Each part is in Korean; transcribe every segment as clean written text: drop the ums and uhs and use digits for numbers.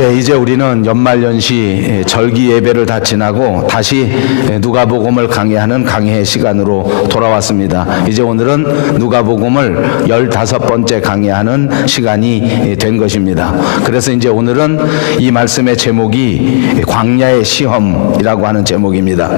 예, 이제 우리는 연말연시 절기 예배를 다 지나고 다시 누가복음을 강해하는 강해의 시간으로 돌아왔습니다. 이제 오늘은 누가복음을 15번째 강해하는 시간이 된 것입니다. 그래서 이제 오늘은 이 말씀의 제목이 광야의 시험이라고 하는 제목입니다.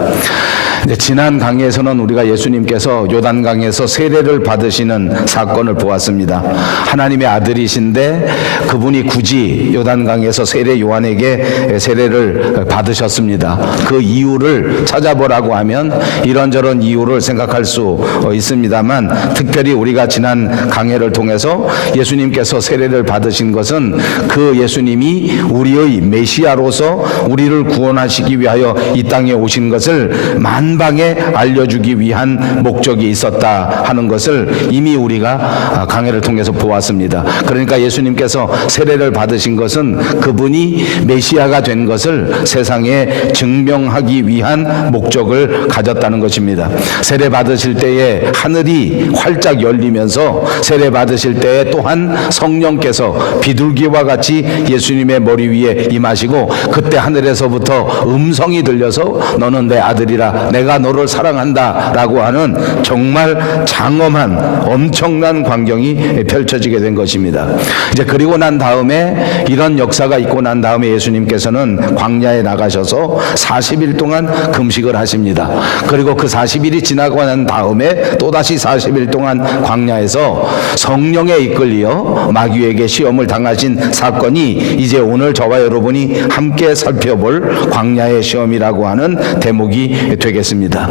지난 강의에서는 우리가 예수님께서 요단강에서 세례를 받으시는 사건을 보았습니다. 하나님의 아들이신데 그분이 굳이 요단강에서 세례 요한에게 세례를 받으셨습니다. 그 이유를 찾아보라고 하면 이런저런 이유를 생각할 수 있습니다만, 특별히 우리가 지난 강해를 통해서 예수님께서 세례를 받으신 것은 그 예수님이 우리의 메시아로서 우리를 구원하시기 위하여 이 땅에 오신 것을 만방에 알려주기 위한 목적이 있었다 하는 것을 이미 우리가 강해를 통해서 보았습니다. 그러니까 예수님께서 세례를 받으신 것은 그분이 메시아가 된 것을 세상에 증명하기 위한 목적을 가졌다는 것입니다. 세례 받으실 때에 하늘이 활짝 열리면서 세례 받으실 때에 또한 성령께서 비둘기와 같이 예수님의 머리 위에 임하시고, 그때 하늘에서부터 음성이 들려서 너는 내 아들이라 내가 너를 사랑한다 라고 하는 정말 장엄한 엄청난 광경이 펼쳐지게 된 것입니다. 이제 그리고 난 다음에, 이런 역사가 있고 난 다음에 예수님께서는 광야에 나가셔서 40일 동안 금식을 하십니다. 그리고 그 40일이 지나고 난 다음에 또다시 40일 동안 광야에서 성령에 이끌려 마귀에게 시험을 당하신 사건이 이제 오늘 저와 여러분이 함께 살펴볼 광야의 시험이라고 하는 대목이 되겠습니다.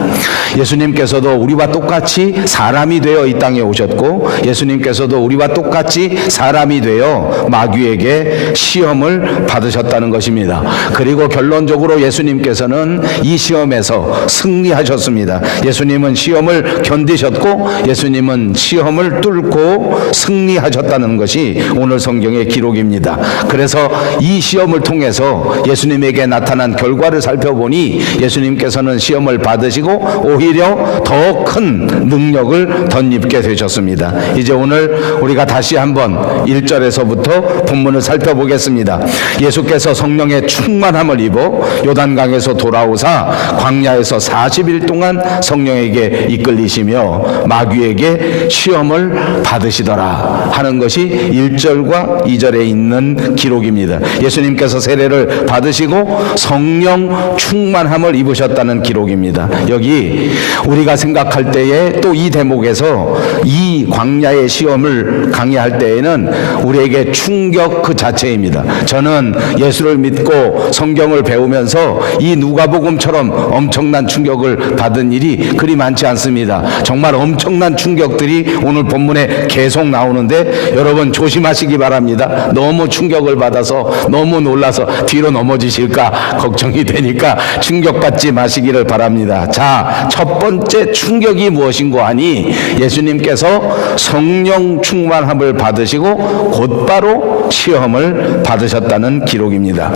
예수님께서도 우리와 똑같이 사람이 되어 이 땅에 오셨고, 예수님께서도 우리와 똑같이 사람이 되어 마귀에게 시험을 받으셨다는 것입니다. 그리고 결론적으로 예수님께서는 이 시험에서 승리하셨습니다. 예수님은 시험을 견디셨고 예수님은 시험을 뚫고 승리하셨다는 것이 오늘 성경의 기록입니다. 그래서 이 시험을 통해서 예수님에게 나타난 결과를 살펴보니 예수님께서는 시험을 받으시고 오히려 더 큰 능력을 덧입게 되셨습니다. 이제 오늘 우리가 다시 한번 1절에서부터 본문을 살펴보겠습니다. 예수께서 성령의 충만함을 입어 요단강에서 돌아오사 광야에서 40일 동안 성령에게 이끌리시며 마귀에게 시험을 받으시더라 하는 것이 1절과 2절에 있는 기록입니다. 예수님께서 세례를 받으시고 성령 충만함을 입으셨다는 기록입니다. 여기 우리가 생각할 때에 또 이 대목에서 이 광야의 시험을 강의할 때에는 우리에게 충격 그 자체입니다. 저는 예수를 믿고 성경을 배우면서 이 누가복음처럼 엄청난 충격을 받은 일이 그리 많지 않습니다. 정말 엄청난 충격들이 오늘 본문에 계속 나오는데 여러분 조심하시기 바랍니다. 너무 충격을 받아서 너무 놀라서 뒤로 넘어지실까 걱정이 되니까 충격받지 마시기를 바랍니다. 자, 첫 번째 충격이 무엇인고 하니, 예수님께서 성령 충만함을 받으시고 곧바로 시험을 받으셨다는 기록입니다.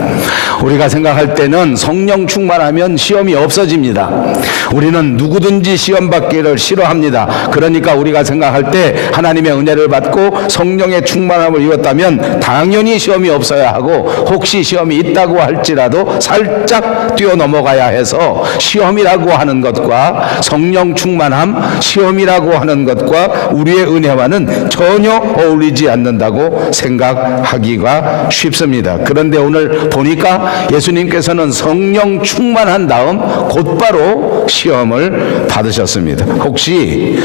우리가 생각할 때는 성령 충만하면 시험이 없어집니다. 우리는 누구든지 시험 받기를 싫어합니다. 그러니까 우리가 생각할 때 하나님의 은혜를 받고 성령의 충만함을 입었다면 당연히 시험이 없어야 하고, 혹시 시험이 있다고 할지라도 살짝 뛰어넘어가야 해서 시험이라고 하는 것과 성령 충만함, 시험이라고 하는 것과 우리의 은혜와는 전혀 어울리지 않는다고 생각하기가 쉽습니다. 그런데 오늘 보니까 예수님께서는 성령 충만한 다음 곧바로 시험을 받으셨습니다. 혹시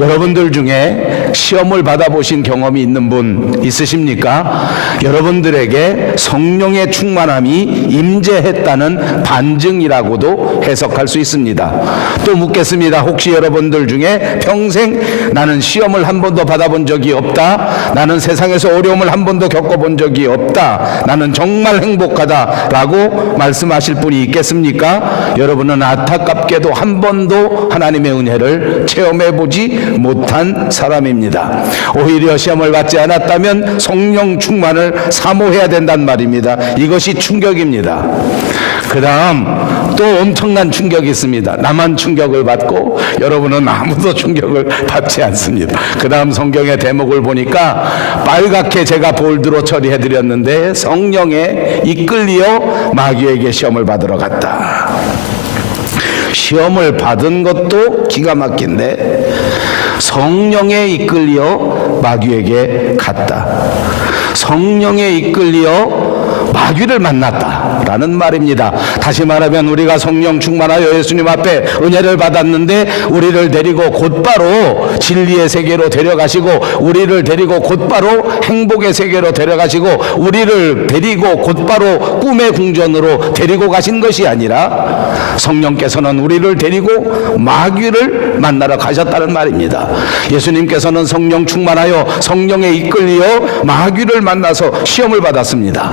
여러분들 중에 시험을 받아보신 경험이 있는 분 있으십니까? 여러분들에게 성령의 충만함이 임재했다는 반증이라고도 해석할 수 있습니다. 또 묻겠습니다. 혹시 여러분들 중에 평생 나는 시험을 한 번도 받아본 적이 없다, 나는 세상에서 어려움을 한 번도 겪어본 적이 없다, 나는 정말 행복하다 라고 말씀하실 분이 있겠습니까? 여러분은 안타깝게도 한 번도 하나님의 은혜를 체험해보지 못한 사람입니다. 오히려 시험을 받지 않았다면 성령 충만을 사모해야 된단 말입니다. 이것이 충격입니다. 그 다음 또 엄청난 충격이 있습니다. 나만 충격을 받고 여러분은 아무도 충격을 받지 않습니다. 그 다음 성경의 대목을 보니까 빨갛게 제가 볼드로 처리해드렸는데 성령에 이끌려 마귀에게 시험을 받으러 갔다. 시험을 받은 것도 기가 막힌데 성령에 이끌려 마귀에게 갔다. 성령에 이끌려 마귀를 만났다라는 말입니다. 다시 말하면 우리가 성령 충만하여 예수님 앞에 은혜를 받았는데 우리를 데리고 곧바로 진리의 세계로 데려가시고 우리를 데리고 곧바로 행복의 세계로 데려가시고 우리를 데리고 곧바로 꿈의 궁전으로 데리고 가신 것이 아니라 성령께서는 우리를 데리고 마귀를 만나러 가셨다는 말입니다. 예수님께서는 성령 충만하여 성령에 이끌려 마귀를 만나서 시험을 받았습니다.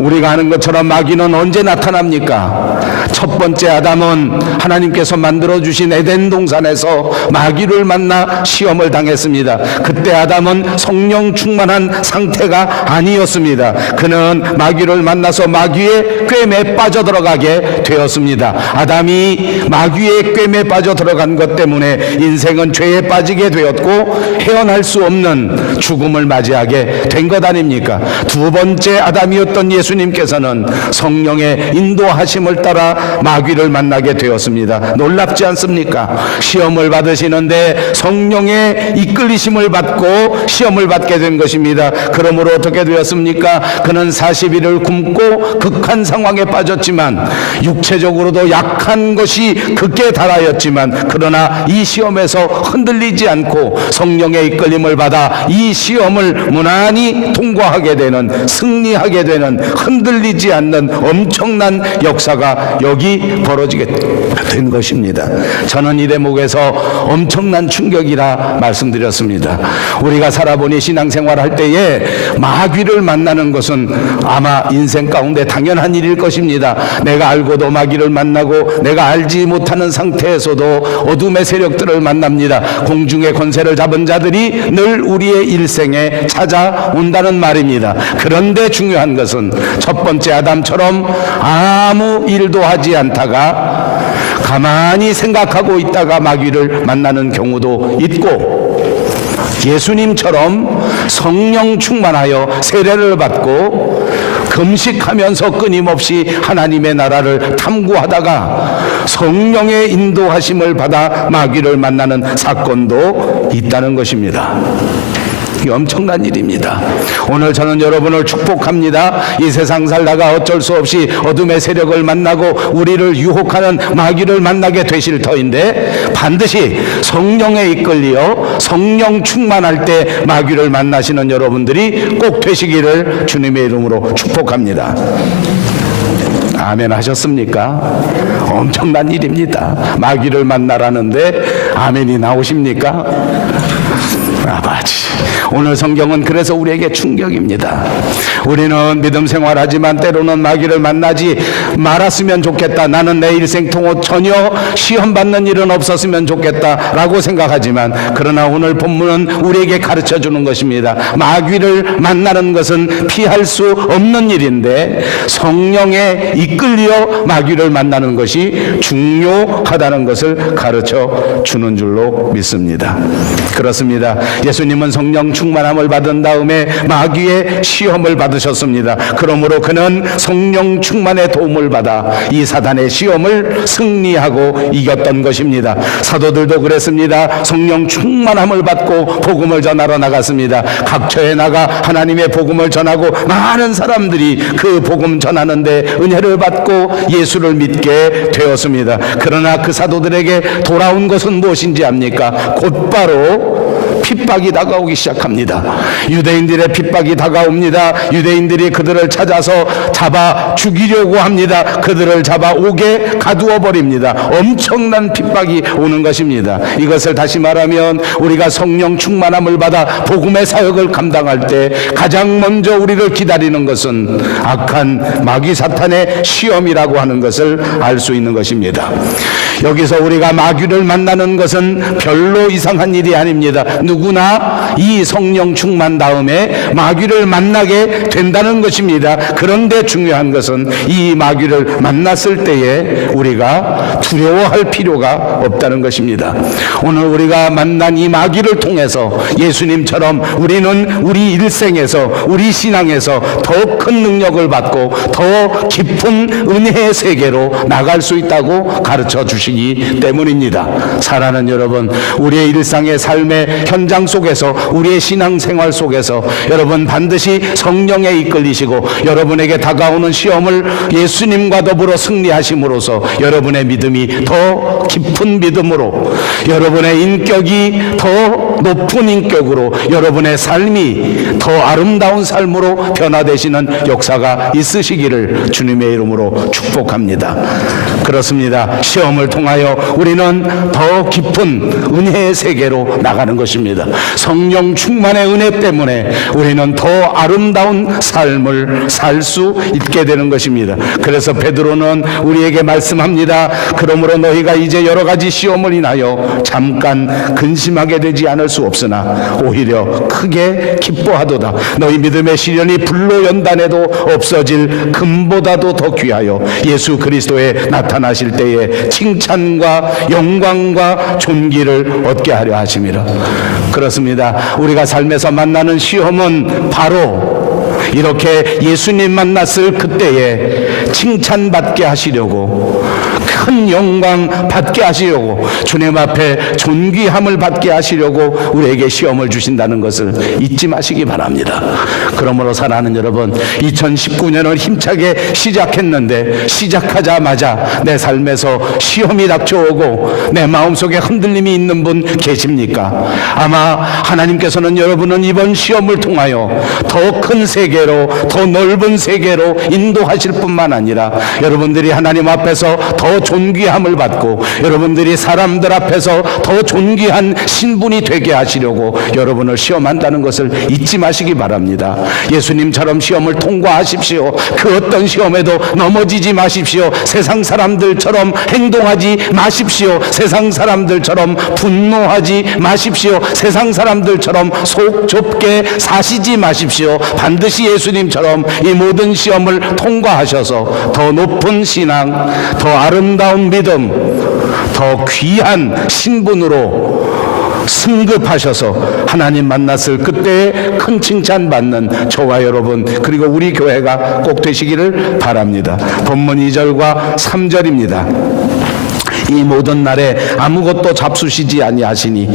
우리가 아는 것처럼 마귀는 언제 나타납니까? 첫 번째 아담은 하나님께서 만들어주신 에덴 동산에서 마귀를 만나 시험을 당했습니다. 그때 아담은 성령 충만한 상태가 아니었습니다. 그는 마귀를 만나서 마귀의 꿰매 빠져들어가게 되었습니다. 아담이 마귀의 꿰매 빠져들어간 것 때문에 인생은 죄에 빠지게 되었고 헤어날 수 없는 죽음을 맞이하게 된 것 아닙니까? 두 번째 아담이었던 예수님께서는 성령의 인도하심을 따라 마귀를 만나게 되었습니다. 놀랍지 않습니까? 시험을 받으시는데 성령의 이끌리심을 받고 시험을 받게 된 것입니다. 그러므로 어떻게 되었습니까? 그는 40일을 굶고 극한 상황에 빠졌지만 육체적으로도 약한 것이 극에 달하였지만 그러나 이 시험에서 흔들리지 않고 성령의 이끌림을 받아 이 시험을 무난히 통과하게 되는, 승리하게 되는, 흔들리지 않는 엄청난 역사가 여기 벌어지게 된 것입니다. 저는 이 대목에서 엄청난 충격이라 말씀드렸습니다. 우리가 살아보니 신앙생활 할 때에 마귀를 만나는 것은 아마 인생 가운데 당연한 일일 것입니다. 내가 알고도 마귀를 만나고 내가 알지 못하는 상태에서도 어둠의 세력들을 만납니다. 공중의 권세를 잡은 자들이 늘 우리의 일생에 찾아온다는 말입니다. 그런데 중요한 것은 첫 번째 아담처럼 아무 일도 하지 않다가 가만히 생각하고 있다가 마귀를 만나는 경우도 있고 예수님처럼 성령 충만하여 세례를 받고 금식하면서 끊임없이 하나님의 나라를 탐구하다가 성령의 인도하심을 받아 마귀를 만나는 사건도 있다는 것입니다. 이 엄청난 일입니다. 오늘 저는 여러분을 축복합니다. 이 세상 살다가 어쩔 수 없이 어둠의 세력을 만나고 우리를 유혹하는 마귀를 만나게 되실 터인데 반드시 성령에 이끌려 성령 충만할 때 마귀를 만나시는 여러분들이 꼭 되시기를 주님의 이름으로 축복합니다. 아멘 하셨습니까? 엄청난 일입니다. 마귀를 만나라는데 아멘이 나오십니까? 아버지, 오늘 성경은 그래서 우리에게 충격입니다. 우리는 믿음 생활하지만 때로는 마귀를 만나지 말았으면 좋겠다. 나는 내 일생 통호 전혀 시험 받는 일은 없었으면 좋겠다라고 생각하지만 그러나 오늘 본문은 우리에게 가르쳐 주는 것입니다. 마귀를 만나는 것은 피할 수 없는 일인데 성령에 이끌려 마귀를 만나는 것이 중요하다는 것을 가르쳐 주는 줄로 믿습니다. 그렇습니다. 예수님은 성령 충만함을 받은 다음에 마귀의 시험을 받으셨습니다. 그러므로 그는 성령 충만의 도움을 받아 이 사단의 시험을 승리하고 이겼던 것입니다. 사도들도 그랬습니다. 성령 충만함을 받고 복음을 전하러 나갔습니다. 각처에 나가 하나님의 복음을 전하고 많은 사람들이 그 복음 전하는데 은혜를 받고 예수를 믿게 되었습니다. 그러나 그 사도들에게 돌아온 것은 무엇인지 압니까? 곧바로 핍박이 다가오기 시작합니다. 유대인들의 핍박이 다가옵니다. 유대인들이 그들을 찾아서 잡아 죽이려고 합니다. 그들을 잡아 옥에 가두어 버립니다. 엄청난 핍박이 오는 것입니다. 이것을 다시 말하면 우리가 성령 충만함을 받아 복음의 사역을 감당할 때 가장 먼저 우리를 기다리는 것은 악한 마귀 사탄의 시험이라고 하는 것을 알 수 있는 것입니다. 여기서 우리가 마귀를 만나는 것은 별로 이상한 일이 아닙니다. 누구나 이 성령 충만 다음에 마귀를 만나게 된다는 것입니다. 그런데 중요한 것은 이 마귀를 만났을 때에 우리가 두려워할 필요가 없다는 것입니다. 오늘 우리가 만난 이 마귀를 통해서 예수님처럼 우리는 우리 일생에서, 우리 신앙에서 더 큰 능력을 받고 더 깊은 은혜의 세계로 나갈 수 있다고 가르쳐 주시기 때문입니다. 사랑하는 여러분, 우리의 일상의 삶의 현장 속에서, 우리의 신앙생활 속에서 여러분 반드시 성령에 이끌리시고 여러분에게 다가오는 시험을 예수님과 더불어 승리하심으로써 여러분의 믿음이 더 깊은 믿음으로, 여러분의 인격이 더 높은 인격으로, 여러분의 삶이 더 아름다운 삶으로 변화되시는 역사가 있으시기를 주님의 이름으로 축복합니다. 그렇습니다. 시험을 통하여 우리는 더 깊은 은혜의 세계로 나가는 것입니다. 성령 충만의 은혜 때문에 우리는 더 아름다운 삶을 살 수 있게 되는 것입니다. 그래서 베드로는 우리에게 말씀합니다. 그러므로 너희가 이제 여러 가지 시험을 인하여 잠깐 근심하게 되지 않을 수 없으나 오히려 크게 기뻐하도다. 너희 믿음의 시련이 불로 연단해도 없어질 금보다도 더 귀하여 예수 그리스도에 나타나실 때에 칭찬과 영광과 존귀를 얻게 하려 하심이라. 그렇습니다. 우리가 삶에서 만나는 시험은 바로 이렇게 예수님 만났을 그때에 칭찬받게 하시려고, 큰 영광 받게 하시려고, 주님 앞에 존귀함을 받게 하시려고 우리에게 시험을 주신다는 것을 잊지 마시기 바랍니다. 그러므로 사랑하는 여러분, 2019년을 힘차게 시작했는데 시작하자마자 내 삶에서 시험이 닥쳐오고 내 마음속에 흔들림이 있는 분 계십니까? 아마 하나님께서는 여러분은 이번 시험을 통하여 더 큰 세계로, 더 넓은 세계로 인도하실 뿐만 아니라 여러분들이 하나님 앞에서 더 존귀함을 받고 여러분들이 사람들 앞에서 더 존귀한 신분이 되게 하시려고 여러분을 시험한다는 것을 잊지 마시기 바랍니다. 예수님처럼 시험을 통과하십시오. 그 어떤 시험에도 넘어지지 마십시오. 세상 사람들처럼 행동하지 마십시오. 세상 사람들처럼 분노하지 마십시오. 세상 사람들처럼 속 좁게 사시지 마십시오. 반드시 예수님처럼 이 모든 시험을 통과하셔서 더 높은 신앙, 더 아름다운 믿음, 더 귀한 신분으로 승급하셔서 하나님 만났을 그때에 큰 칭찬받는 저와 여러분, 그리고 우리 교회가 꼭 되시기를 바랍니다. 본문 2절과 3절입니다. 이 모든 날에 아무것도 잡수시지 아니하시니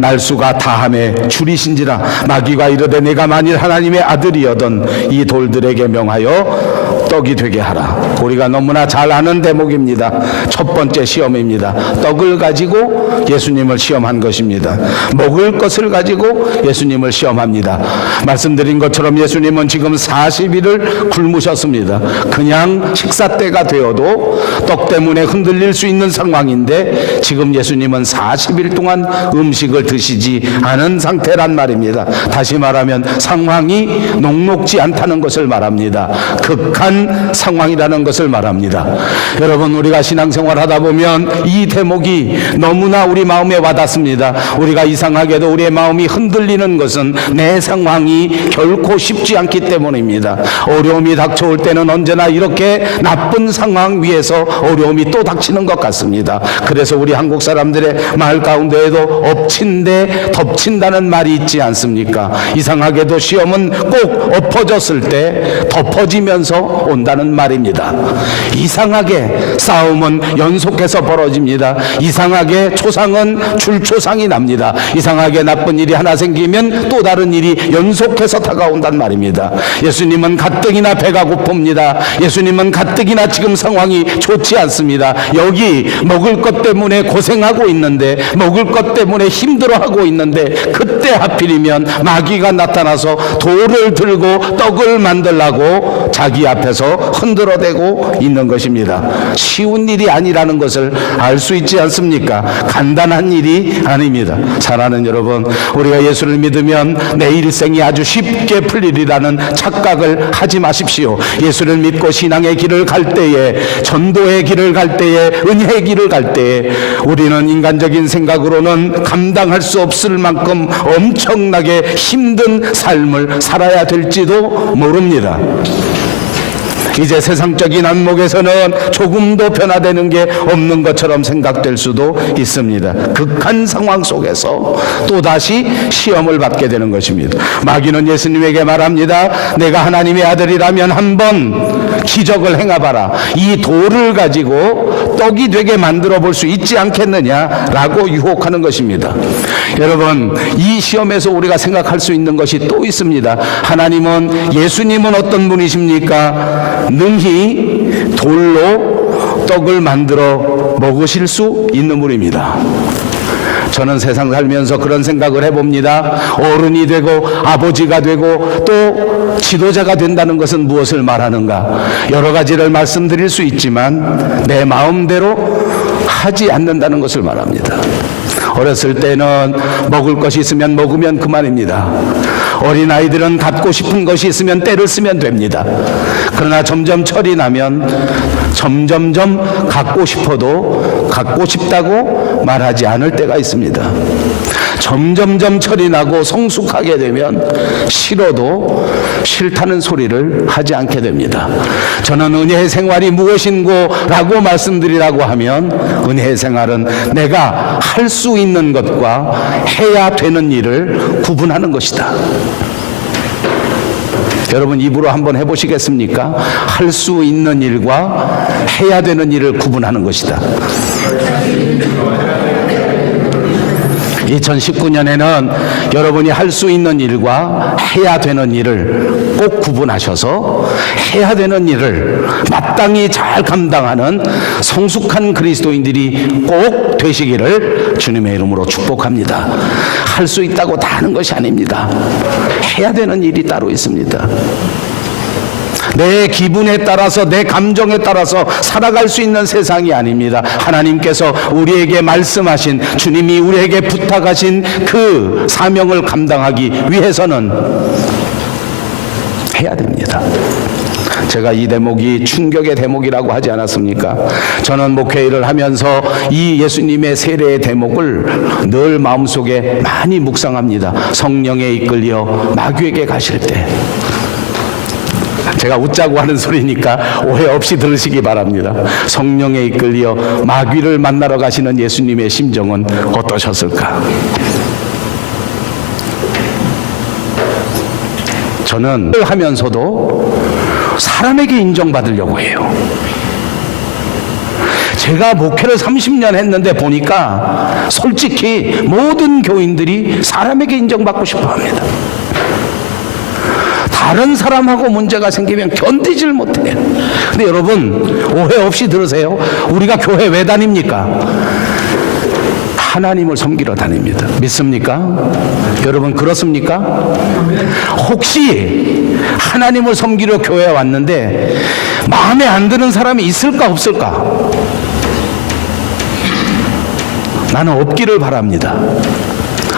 날수가 다함에 줄이신지라. 마귀가 이르되 내가 만일 하나님의 아들이여던 이 돌들에게 명하여 떡이 되게 하라. 우리가 너무나 잘 아는 대목입니다. 첫 번째 시험입니다. 떡을 가지고 예수님을 시험한 것입니다. 먹을 것을 가지고 예수님을 시험합니다. 말씀드린 것처럼 예수님은 지금 40일을 굶으셨습니다. 그냥 식사 때가 되어도 떡 때문에 흔들릴 수 있는 상황인데 지금 예수님은 40일 동안 음식을 드시지 않은 상태란 말입니다. 다시 말하면 상황이 녹록지 않다는 것을 말합니다. 극한 상황이라는 것을 말합니다. 여러분, 우리가 신앙생활 하다 보면 이 대목이 너무나 우리 마음에 와닿습니다. 우리가 이상하게도 우리의 마음이 흔들리는 것은 내 상황이 결코 쉽지 않기 때문입니다. 어려움이 닥쳐올 때는 언제나 이렇게 나쁜 상황 위에서 어려움이 또 닥치는 것 같습니다. 그래서 우리 한국 사람들의 말 가운데에도 엎친데 덮친다는 말이 있지 않습니까? 이상하게도 시험은 꼭 엎어졌을 때 덮어지면서 온다는 말입니다. 이상하게 싸움은 연속해서 벌어집니다. 이상하게 초상은 줄초상이 납니다. 이상하게 나쁜 일이 하나 생기면 또 다른 일이 연속해서 다가온단 말입니다. 예수님은 가뜩이나 배가 고픕니다. 예수님은 가뜩이나 지금 상황이 좋지 않습니다. 여기 먹을 것 때문에 고생하고 있는데, 먹을 것 때문에 힘들어하고 있는데, 그때 하필이면 마귀가 나타나서 돌을 들고 떡을 만들라고 자기 앞에서 흔들어대고 있는 것입니다. 쉬운 일이 아니라는 것을 알 수 있지 않습니까? 간단한 일이 아닙니다. 사랑하는 여러분, 우리가 예수를 믿으면 내 일생이 아주 쉽게 풀리리라는 착각을 하지 마십시오. 예수를 믿고 신앙의 길을 갈 때에, 전도의 길을 갈 때에, 은혜의 길을 갈 때에 우리는 인간적인 생각으로는 감당할 수 없을 만큼 엄청나게 힘든 삶을 살아야 될지도 모릅니다. 이제 세상적인 안목에서는 조금도 변화되는 게 없는 것처럼 생각될 수도 있습니다. 극한 상황 속에서 또다시 시험을 받게 되는 것입니다. 마귀는 예수님에게 말합니다. 내가 하나님의 아들이라면 한번 기적을 행해봐라. 이 돌을 가지고 떡이 되게 만들어 볼 수 있지 않겠느냐라고 유혹하는 것입니다. 여러분, 이 시험에서 우리가 생각할 수 있는 것이 또 있습니다. 예수님은 어떤 분이십니까? 능히 돌로 떡을 만들어 먹으실 수 있는 분입니다. 저는 세상 살면서 그런 생각을 해봅니다. 어른이 되고 아버지가 되고 또 지도자가 된다는 것은 무엇을 말하는가? 여러 가지를 말씀드릴 수 있지만 내 마음대로 하지 않는다는 것을 말합니다. 어렸을 때는 먹을 것이 있으면 먹으면 그만입니다. 어린아이들은 갖고 싶은 것이 있으면 때를 쓰면 됩니다. 그러나 점점 철이 나면 점점점 갖고 싶어도 갖고 싶다고 말하지 않을 때가 있습니다. 점점점 철이 나고 성숙하게 되면 싫어도 싫다는 소리를 하지 않게 됩니다. 저는 은혜의 생활이 무엇인고 라고 말씀드리라고 하면 은혜의 생활은 내가 할 수 있는 것과 해야 되는 일을 구분하는 것이다. 여러분, 입으로 한번 해보시겠습니까? 할 수 있는 일과 해야 되는 일을 구분하는 것이다. 2019년에는 여러분이 할 수 있는 일과 해야 되는 일을 꼭 구분하셔서 해야 되는 일을 마땅히 잘 감당하는 성숙한 그리스도인들이 꼭 되시기를 주님의 이름으로 축복합니다. 할 수 있다고 다 하는 것이 아닙니다. 해야 되는 일이 따로 있습니다. 내 기분에 따라서, 내 감정에 따라서 살아갈 수 있는 세상이 아닙니다. 하나님께서 우리에게 말씀하신, 주님이 우리에게 부탁하신 그 사명을 감당하기 위해서는 해야 됩니다. 제가 이 대목이 충격의 대목이라고 하지 않았습니까? 저는 목회일을 하면서 이 예수님의 세례의 대목을 늘 마음속에 많이 묵상합니다. 성령에 이끌려 마귀에게 가실 때. 제가 웃자고 하는 소리니까 오해 없이 들으시기 바랍니다. 성령에 이끌려 마귀를 만나러 가시는 예수님의 심정은 어떠셨을까? 저는 하면서도 사람에게 인정받으려고 해요. 제가 목회를 30년 했는데 보니까 솔직히 모든 교인들이 사람에게 인정받고 싶어 합니다. 다른 사람하고 문제가 생기면 견디질 못해요. 근데 여러분, 오해 없이 들으세요. 우리가 교회 왜 다닙니까? 하나님을 섬기러 다닙니다. 믿습니까? 여러분, 그렇습니까? 혹시 하나님을 섬기러 교회에 왔는데 마음에 안 드는 사람이 있을까 없을까? 나는 없기를 바랍니다.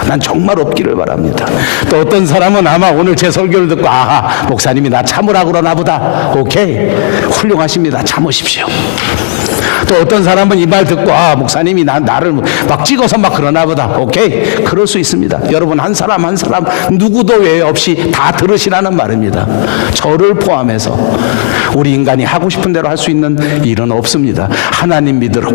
난 정말 없기를 바랍니다. 또 어떤 사람은 아마 오늘 제 설교를 듣고 아하, 목사님이 나 참으라 그러나 보다. 오케이, 훌륭하십니다. 참으십시오. 또 어떤 사람은 이 말 듣고 목사님이 나를 막 찍어서 막 그러나 보다. 오케이, 그럴 수 있습니다. 여러분, 한 사람 한 사람 누구도 외에 없이 다 들으시라는 말입니다. 저를 포함해서 우리 인간이 하고 싶은 대로 할 수 있는 일은 없습니다. 하나님 믿으러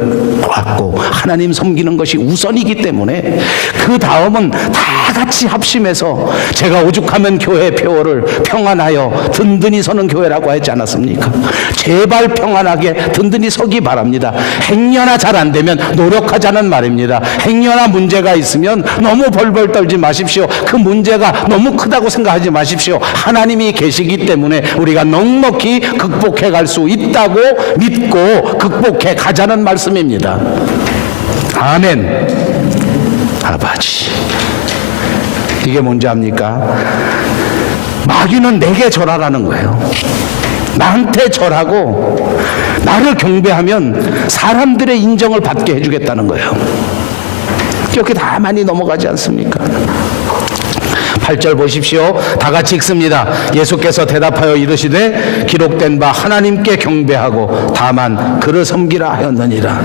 왔고 하나님 섬기는 것이 우선이기 때문에 그 다음은 다 같이 합심해서, 제가 오죽하면 교회 표어를 평안하여 든든히 서는 교회라고 했지 않았습니까? 제발 평안하게 든든히 서기 바랍니다. 행여나 잘 안 되면 노력하자는 말입니다. 행여나 문제가 있으면 너무 벌벌 떨지 마십시오. 그 문제가 너무 크다고 생각하지 마십시오. 하나님이 계시기 때문에 우리가 넉넉히 극복해 갈 수 있다고 믿고 극복해 가자는 말씀입니다. 아멘. 아버지, 이게 뭔지 압니까? 마귀는 내게 절하라는 거예요. 나한테 절하고 나를 경배하면 사람들의 인정을 받게 해주겠다는 거예요. 이렇게 다 많이 넘어가지 않습니까? 8절 보십시오. 다 같이 읽습니다. 예수께서 대답하여 이르시되 기록된 바 하나님께 경배하고 다만 그를 섬기라 하였느니라.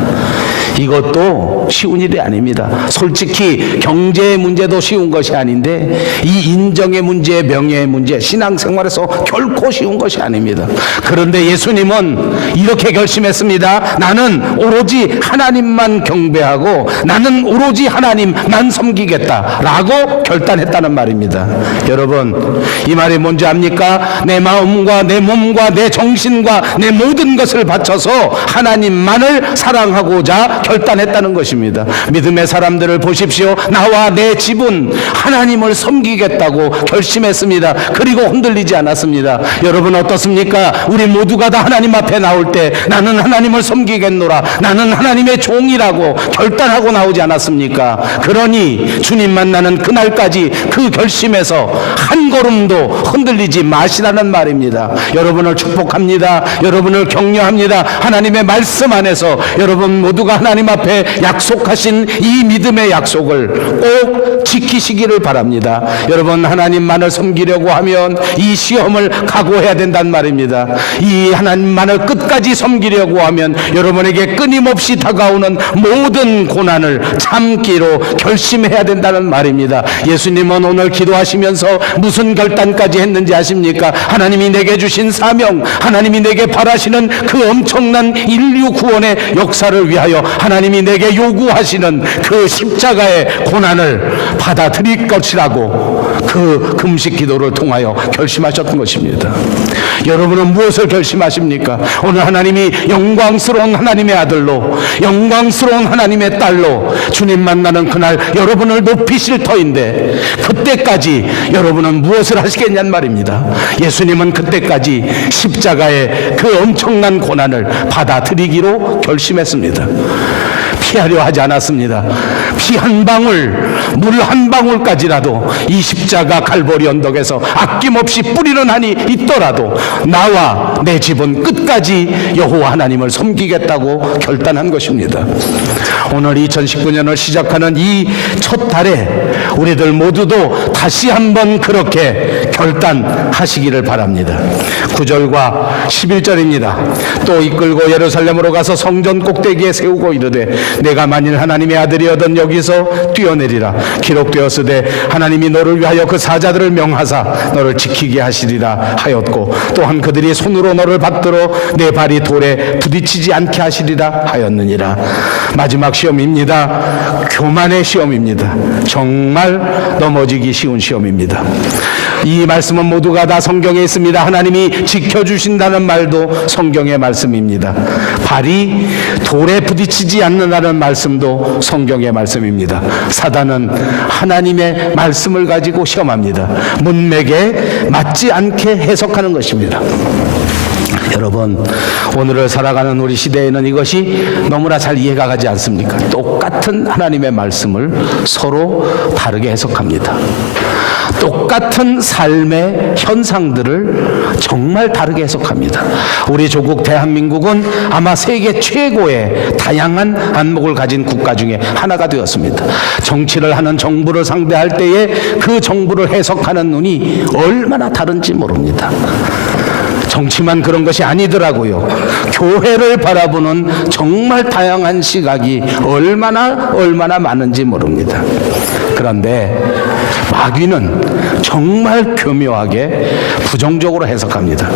이것도 쉬운 일이 아닙니다. 솔직히 경제의 문제도 쉬운 것이 아닌데 이 인정의 문제, 명예의 문제, 신앙생활에서 결코 쉬운 것이 아닙니다. 그런데 예수님은 이렇게 결심했습니다. 나는 오로지 하나님만 경배하고 나는 오로지 하나님만 섬기겠다라고 결단했다는 말입니다. 여러분, 이 말이 뭔지 압니까? 내 마음과 내 몸과 내 정신과 내 모든 것을 바쳐서 하나님만을 사랑하고자 결단했다는 것입니다. 믿음의 사람들을 보십시오. 나와 내 집은 하나님을 섬기겠다고 결심했습니다. 그리고 흔들리지 않았습니다. 여러분 어떻습니까? 우리 모두가 다 하나님 앞에 나올 때 나는 하나님을 섬기겠노라, 나는 하나님의 종이라고 결단하고 나오지 않았습니까? 그러니 주님 만나는 그날까지 그 결심에서 한 걸음도 흔들리지 마시라는 말입니다. 여러분을 축복합니다. 여러분을 격려합니다. 하나님의 말씀 안에서 여러분 모두가 하나님 앞에 약속하신 이 믿음의 약속을 꼭 지키시기를 바랍니다. 여러분, 하나님만을 섬기려고 하면 이 시험을 각오해야 된단 말입니다. 이 하나님만을 끝까지 섬기려고 하면 여러분에게 끊임없이 다가오는 모든 고난을 참기로 결심해야 된다는 말입니다. 예수님은 오늘 기도하시면서 무슨 결단까지 했는지 아십니까? 하나님이 내게 주신 사명, 하나님이 내게 바라시는 그 엄청난 인류 구원의 역사를 위하여 하나님이 내게 요구하시는 그 십자가의 고난을 받아들일 것이라고 그 금식 기도를 통하여 결심하셨던 것입니다. 여러분은 무엇을 결심하십니까? 오늘 하나님이 영광스러운 하나님의 아들로, 영광스러운 하나님의 딸로 주님 만나는 그날 여러분을 높이실 터인데 그때까지 여러분은 무엇을 하시겠냐는 말입니다. 예수님은 그때까지 십자가의 그 엄청난 고난을 받아들이기로 결심했습니다. 피하려 하지 않았습니다. 피 한 방울, 물 한 방울까지라도 이 십자가 갈보리 언덕에서 아낌없이 뿌리는 한이 있더라도 나와 내 집은 끝까지 여호와 하나님을 섬기겠다고 결단한 것입니다. 오늘 2019년을 시작하는 이 첫 달에 우리들 모두도 다시 한번 그렇게 결단하시기를 바랍니다. 9절과 11절입니다. 또 이끌고 예루살렘으로 가서 성전 꼭대기에 세우고 이르되 내가 만일 하나님의 아들이어든 여기서 뛰어내리라. 기록되었으되 하나님이 너를 위하여 그 사자들을 명하사 너를 지키게 하시리라 하였고 또한 그들이 손으로 너를 받들어 내 발이 돌에 부딪히지 않게 하시리라 하였느니라. 마지막 시험입니다. 교만의 시험입니다. 정말 넘어지기 쉬운 시험입니다. 이 말씀은 모두가 다 성경에 있습니다. 하나님이 지켜주신다는 말도 성경의 말씀입니다. 발이 돌에 부딪히지 않는다는 말씀도 성경의 말씀입니다. 사단은 하나님의 말씀을 가지고 시험합니다. 문맥에 맞지 않게 해석하는 것입니다. 여러분, 오늘을 살아가는 우리 시대에는 이것이 너무나 잘 이해가 가지 않습니까? 똑같은 하나님의 말씀을 서로 다르게 해석합니다. 똑같은 삶의 현상들을 정말 다르게 해석합니다. 우리 조국 대한민국은 아마 세계 최고의 다양한 안목을 가진 국가 중에 하나가 되었습니다. 정치를 하는 정부를 상대할 때에 그 정부를 해석하는 눈이 얼마나 다른지 모릅니다. 정치만 그런 것이 아니더라고요. 교회를 바라보는 정말 다양한 시각이 얼마나 많은지 모릅니다. 그런데 마귀는 정말 교묘하게 부정적으로 해석합니다.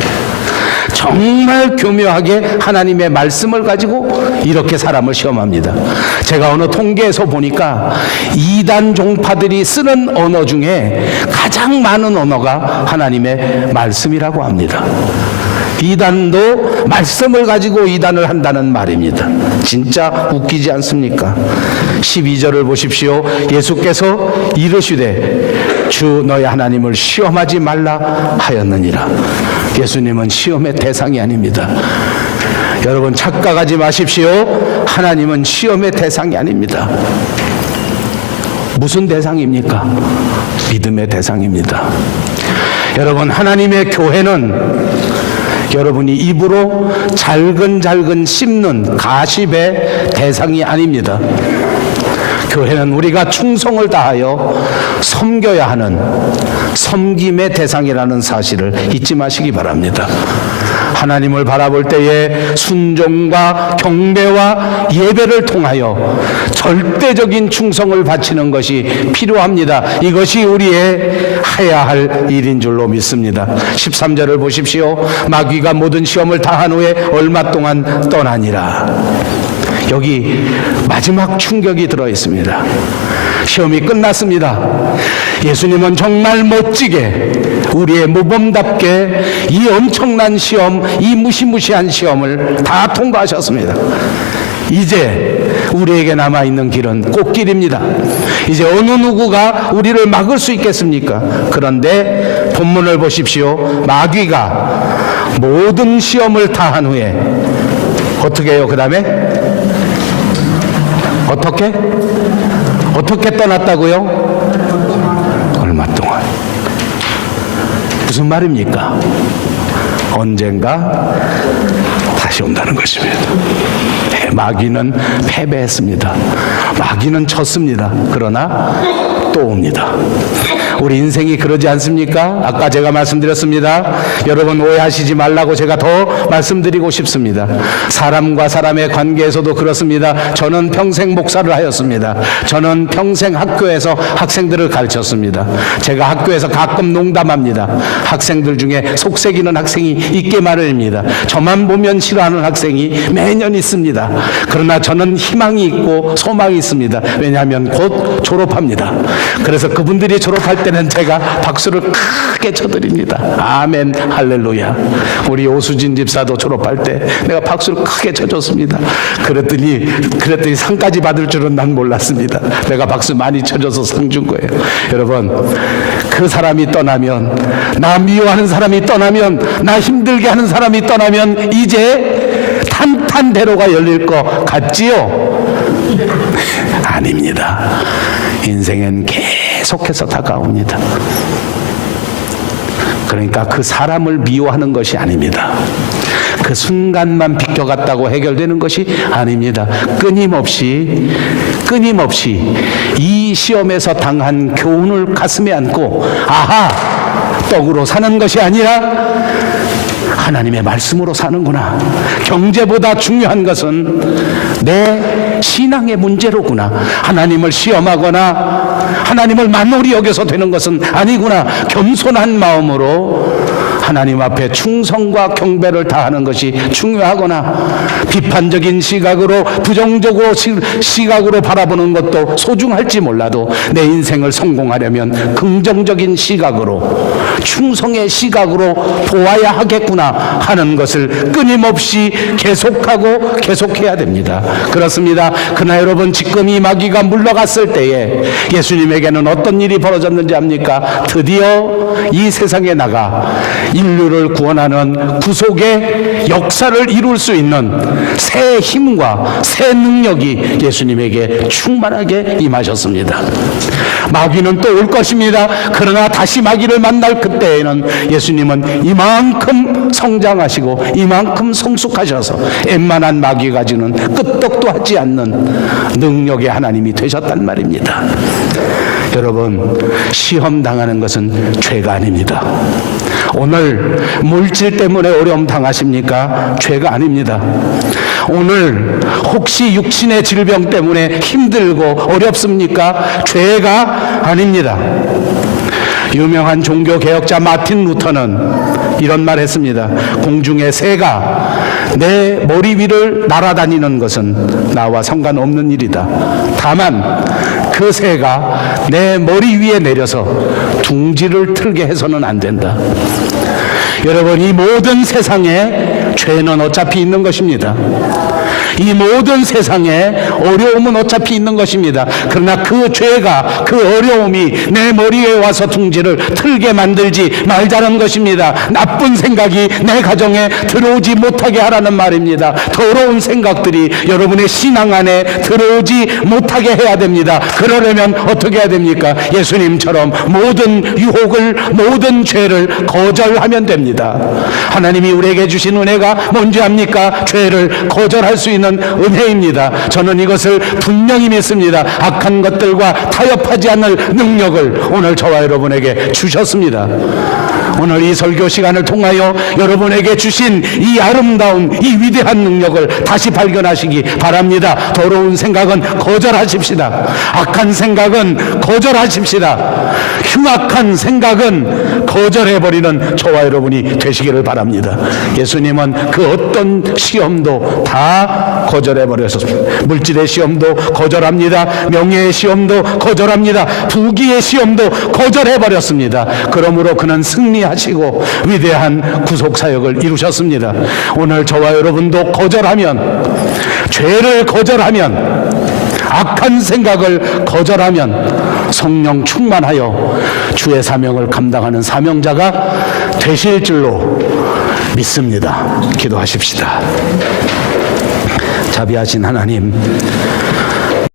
정말 교묘하게 하나님의 말씀을 가지고 이렇게 사람을 시험합니다. 제가 어느 통계에서 보니까 이단 종파들이 쓰는 언어 중에 가장 많은 언어가 하나님의 말씀이라고 합니다. 이단도 말씀을 가지고 이단을 한다는 말입니다. 진짜 웃기지 않습니까? 12절을 보십시오. 예수께서 이르시되 주 너희 하나님을 시험하지 말라 하였느니라. 예수님은 시험의 대상이 아닙니다. 여러분 착각하지 마십시오. 하나님은 시험의 대상이 아닙니다. 무슨 대상입니까? 믿음의 대상입니다. 여러분, 하나님의 교회는 여러분이 입으로 잘근잘근 씹는 가십의 대상이 아닙니다. 교회는 우리가 충성을 다하여 섬겨야 하는 섬김의 대상이라는 사실을 잊지 마시기 바랍니다. 하나님을 바라볼 때에 순종과 경배와 예배를 통하여 절대적인 충성을 바치는 것이 필요합니다. 이것이 우리의 해야 할 일인 줄로 믿습니다. 13절을 보십시오. 마귀가 모든 시험을 다한 후에 얼마 동안 떠나니라. 여기 마지막 충격이 들어 있습니다. 시험이 끝났습니다. 예수님은 정말 멋지게 우리의 모범답게 이 엄청난 시험, 이 무시무시한 시험을 다 통과하셨습니다. 이제 우리에게 남아있는 길은 꽃길입니다. 이제 어느 누구가 우리를 막을 수 있겠습니까? 그런데 본문을 보십시오. 마귀가 모든 시험을 다한 후에 어떻게 해요? 그 다음에 어떻게 떠났다고요? 얼마 동안. 무슨 말입니까? 언젠가 다시 온다는 것입니다. 마귀는 패배했습니다. 마귀는 졌습니다. 그러나 또 옵니다. 우리 인생이 그러지 않습니까? 아까 제가 말씀드렸습니다. 여러분 오해하시지 말라고 제가 더 말씀드리고 싶습니다. 사람과 사람의 관계에서도 그렇습니다. 저는 평생 목사를 하였습니다. 저는 평생 학교에서 학생들을 가르쳤습니다. 제가 학교에서 가끔 농담합니다. 학생들 중에 속색이는 학생이 있게 마련입니다. 저만 보면 싫어하는 학생이 매년 있습니다. 그러나 저는 희망이 있고 소망이 있습니다. 왜냐하면 곧 졸업합니다. 그래서 그분들이 졸업할 때는 제가 박수를 크게 쳐드립니다. 아멘, 할렐루야. 우리 오수진 집사도 졸업할 때 내가 박수를 크게 쳐줬습니다. 그랬더니 상까지 받을 줄은 난 몰랐습니다. 내가 박수 많이 쳐줘서 상 준 거예요. 여러분, 그 사람이 떠나면, 나 미워하는 사람이 떠나면, 나 힘들게 하는 사람이 떠나면 이제 탄탄대로가 열릴 것 같지요? 아닙니다. 인생은 계속해서 다가옵니다. 그러니까 그 사람을 미워하는 것이 아닙니다. 그 순간만 비껴갔다고 해결되는 것이 아닙니다. 끊임없이 이 시험에서 당한 교훈을 가슴에 안고 떡으로 사는 것이 아니라 하나님의 말씀으로 사는구나. 경제보다 중요한 것은 내 신앙의 문제로구나. 하나님을 시험하거나 하나님을 만홀히 여겨서 되는 것은 아니구나. 겸손한 마음으로 하나님 앞에 충성과 경배를 다하는 것이 중요하거나 비판적인 시각으로 부정적으로 시각으로 바라보는 것도 소중할지 몰라도 내 인생을 성공하려면 긍정적인 시각으로 충성의 시각으로 보아야 하겠구나 하는 것을 끊임없이 계속하고 계속해야 됩니다. 그렇습니다. 그러나 여러분, 지금 이 마귀가 물러갔을 때에 예수님에게는 어떤 일이 벌어졌는지 압니까? 드디어 이 세상에 나가 인류를 구원하는 구속의 역사를 이룰 수 있는 새 힘과 새 능력이 예수님에게 충만하게 임하셨습니다. 마귀는 또 올 것입니다. 그러나 다시 마귀를 만날 그때에는 예수님은 이만큼 성장하시고 이만큼 성숙하셔서 웬만한 마귀 가지는 끄떡도 하지 않는 능력의 하나님이 되셨단 말입니다. 여러분, 시험 당하는 것은 죄가 아닙니다. 오늘 물질 때문에 어려움 당하십니까? 죄가 아닙니다. 오늘 혹시 육신의 질병 때문에 힘들고 어렵습니까? 죄가 아닙니다. 유명한 종교개혁자 마틴 루터는 이런 말 했습니다. 공중의 새가 내 머리 위를 날아다니는 것은 나와 상관없는 일이다. 다만 그 새가 내 머리 위에 내려서 둥지를 틀게 해서는 안 된다. 여러분, 이 모든 세상에 죄는 어차피 있는 것입니다. 이 모든 세상에 어려움은 어차피 있는 것입니다. 그러나 그 죄가, 그 어려움이 내 머리에 와서 둥지를 틀게 만들지 말자는 것입니다. 나쁜 생각이 내 가정에 들어오지 못하게 하라는 말입니다. 더러운 생각들이 여러분의 신앙 안에 들어오지 못하게 해야 됩니다. 그러려면 어떻게 해야 됩니까? 예수님처럼 모든 유혹을, 모든 죄를 거절하면 됩니다. 하나님이 우리에게 주신 은혜가 뭔지 압니까? 죄를 거절할 수 있는 은혜입니다. 저는 이것을 분명히 믿습니다. 악한 것들과 타협하지 않을 능력을 오늘 저와 여러분에게 주셨습니다. 오늘 이 설교 시간을 통하여 여러분에게 주신 이 아름다운, 이 위대한 능력을 다시 발견하시기 바랍니다. 더러운 생각은 거절하십시다. 악한 생각은 거절하십시다. 흉악한 생각은 거절해버리는 저와 여러분이 되시기를 바랍니다. 예수님은 그 어떤 시험도 다 거절해버렸습니다. 물질의 시험도 거절합니다. 명예의 시험도 거절합니다. 부귀의 시험도 거절해버렸습니다. 그러므로 그는 승리하시고 위대한 구속사역을 이루셨습니다. 오늘 저와 여러분도 거절하면, 죄를 거절하면, 악한 생각을 거절하면 성령 충만하여 주의 사명을 감당하는 사명자가 되실 줄로 믿습니다. 기도하십시다. 자비하신 하나님,